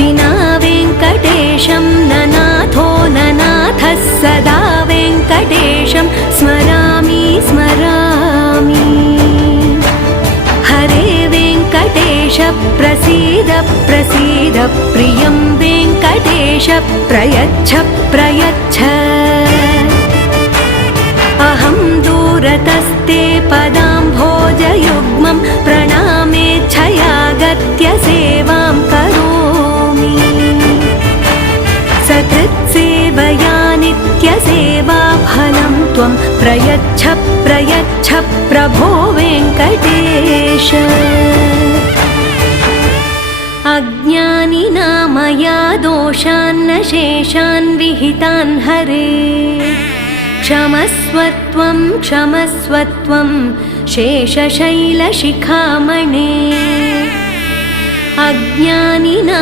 विना वेङ्कटेशं ननाथो ननाथः सदा वेङ्कटेशं स्मरामि स्मरामि। हरे वेङ्कटेश प्रसीद प्रसीद प्रियं वेङ्कटेश प्रयच्छ प्रयच्छ। अहं दूरतस्ते पदाम्भोजयुग्मं प्रणामेच्छयागत्य सेवां करोमि। सकृत्सेवया नित्यसेवाफलं त्वं प्रयच्छ प्रयच्छ प्रभो वेङ्कटेश। अज्ञानिना मया दोषान्न शेषान् विहितान् हरे क्षमस्वत्वं क्षमस्वत्वं शेषशैलशिखामणे। अज्ञानिना